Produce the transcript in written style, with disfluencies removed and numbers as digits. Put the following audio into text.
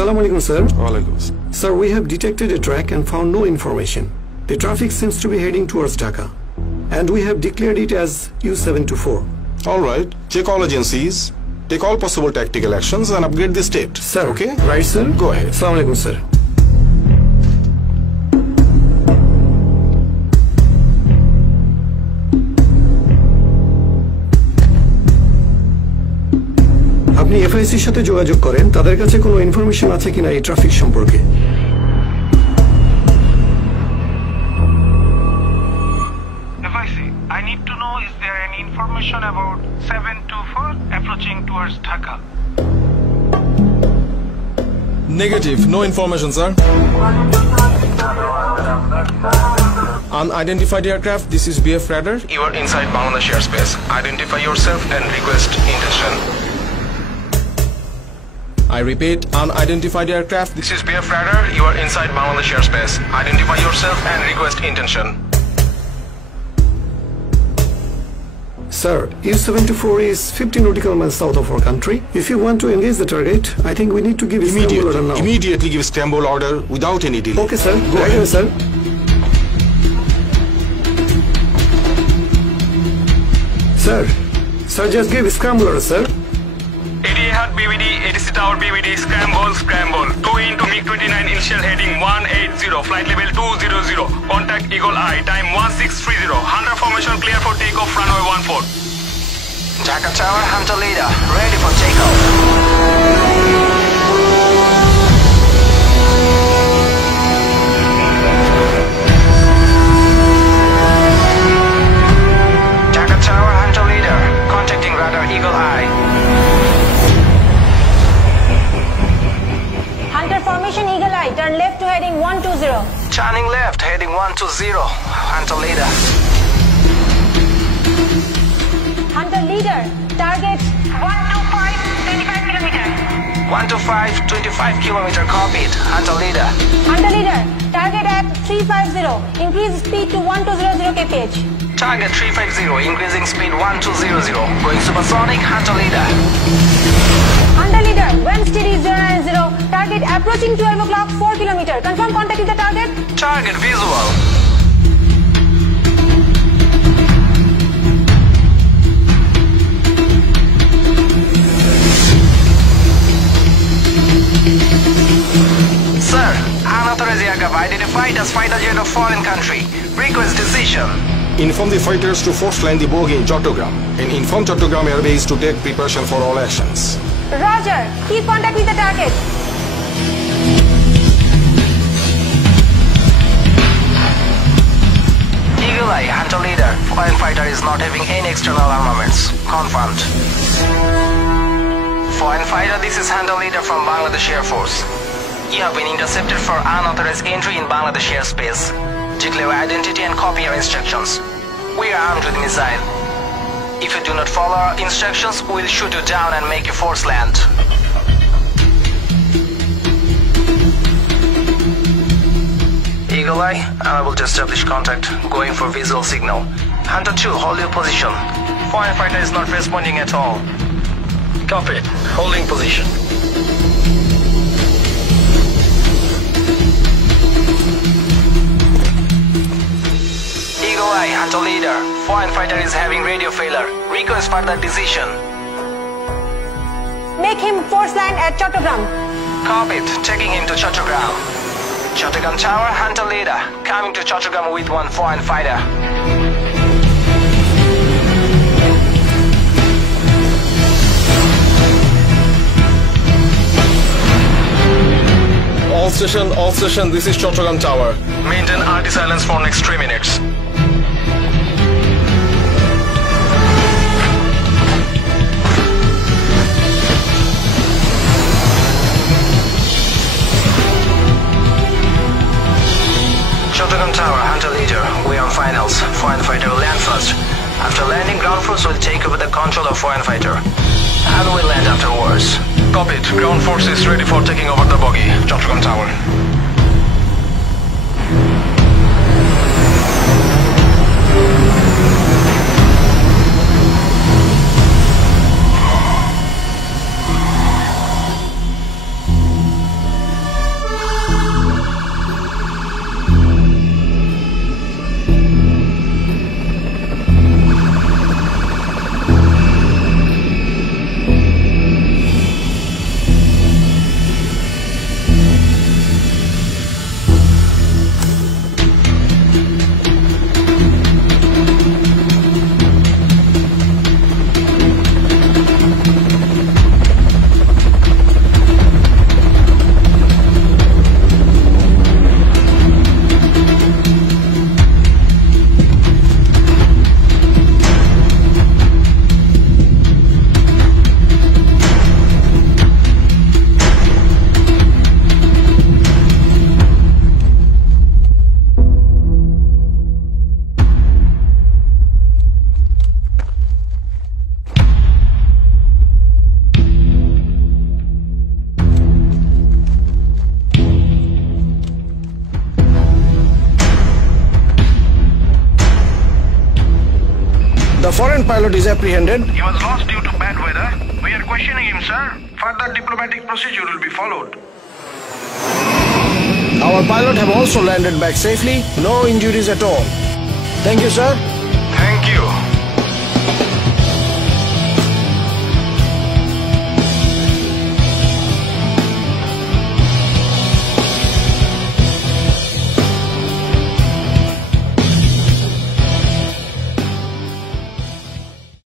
Assalamu alaikum, sir. Walaikum. Sir, we have detected a track and found no information. The traffic seems to be heading towards Dhaka, and we have declared it as U724. All right. Check all agencies, take all possible tactical actions, and upgrade the state. Sir, okay? Right, sir. Go ahead. Assalamu alaikum, sir. আপনি এফআইসির সাথে যোগাযোগ করেন, তাদের কাছে কোনো information আছে কিনা এই ট্রাফিক সম্পর্কে। FIC, I need to know, is there any information about 724 approaching towards Dhaka? Negative, no information, sir. Unidentified aircraft, this is BF Radar. You are inside Bangladesh airspace. Identify yourself and request intention. I repeat, unidentified aircraft. This is BF Radar. You are inside Bangladesh airspace. Identify yourself and request intention. Sir, U724 is 50 nautical miles south of our country. If you want to engage the target, I think we need to give Istanbul order now. Immediately give Istanbul order without any delay. Okay, sir. Go ahead, sir. Sir, just give Istanbul order, sir. 88 Hut BVD, ATC Tower BVD, scramble. 2 into MiG-29, initial heading 180, flight level 200. Contact Eagle Eye, time 1630. Hunter formation clear for takeoff, runway 14. Dhaka Tower, Hunter leader, ready for takeoff. Dhaka Tower, Hunter leader, contacting radar Eagle Eye. Hunter formation Eagle Eye, turn left to heading 120. Turning left, heading 120. Hunter leader. Hunter leader, target 125, 25 kilometers. 125, 25 kilometer copied. Hunter leader. Hunter leader, target at 350, increase speed to 1200 kph. Target 350, increasing speed 1200. Going supersonic, Hunter leader. Hunter leader, when steady 090, target approaching 12 o'clock, 4 kilometer. Confirm contact with the target. Target visual. Sir, unauthorized aircraft identified as fighter jet of foreign country. Request decision. Inform the fighters to force land the bogie in Chattogram and inform Chattogram Air Base to take preparation for all actions. Roger, keep contact with the target. Eagle Eye, Hunter leader. Foreign fighter is not having any external armaments. Confirmed. Foreign fighter, this is Hunter leader from Bangladesh Air Force. You have been intercepted for unauthorized entry in Bangladesh airspace. Declare identity and copy your instructions. We are armed with missile. If you do not follow our instructions, we will shoot you down and make you force land. Eagle Eye, unable to establish contact. Going for visual signal. Hunter 2, hold your position. Foreign fighter is not responding at all. Copy. Holding position. Eagle Eye, Hunter leader. Foreign fighter is having radio failure. Request further decision. Make him force land at Chattogram. Copied. Taking him to Chattogram. Chattogram Tower, Hunter leader. Coming to Chattogram with one foreign fighter. All station, this is Chattogram Tower. Maintain RT silence for next 3 minutes. force will take over the control of foreign fighter. How do we land afterwards? Copied. Ground force is ready for taking over the bogie. Chattogram Tower. The foreign pilot is apprehended. He was lost due to bad weather. We are questioning him, sir. Further diplomatic procedure will be followed. Our pilot have also landed back safely. No injuries at all. Thank you, sir.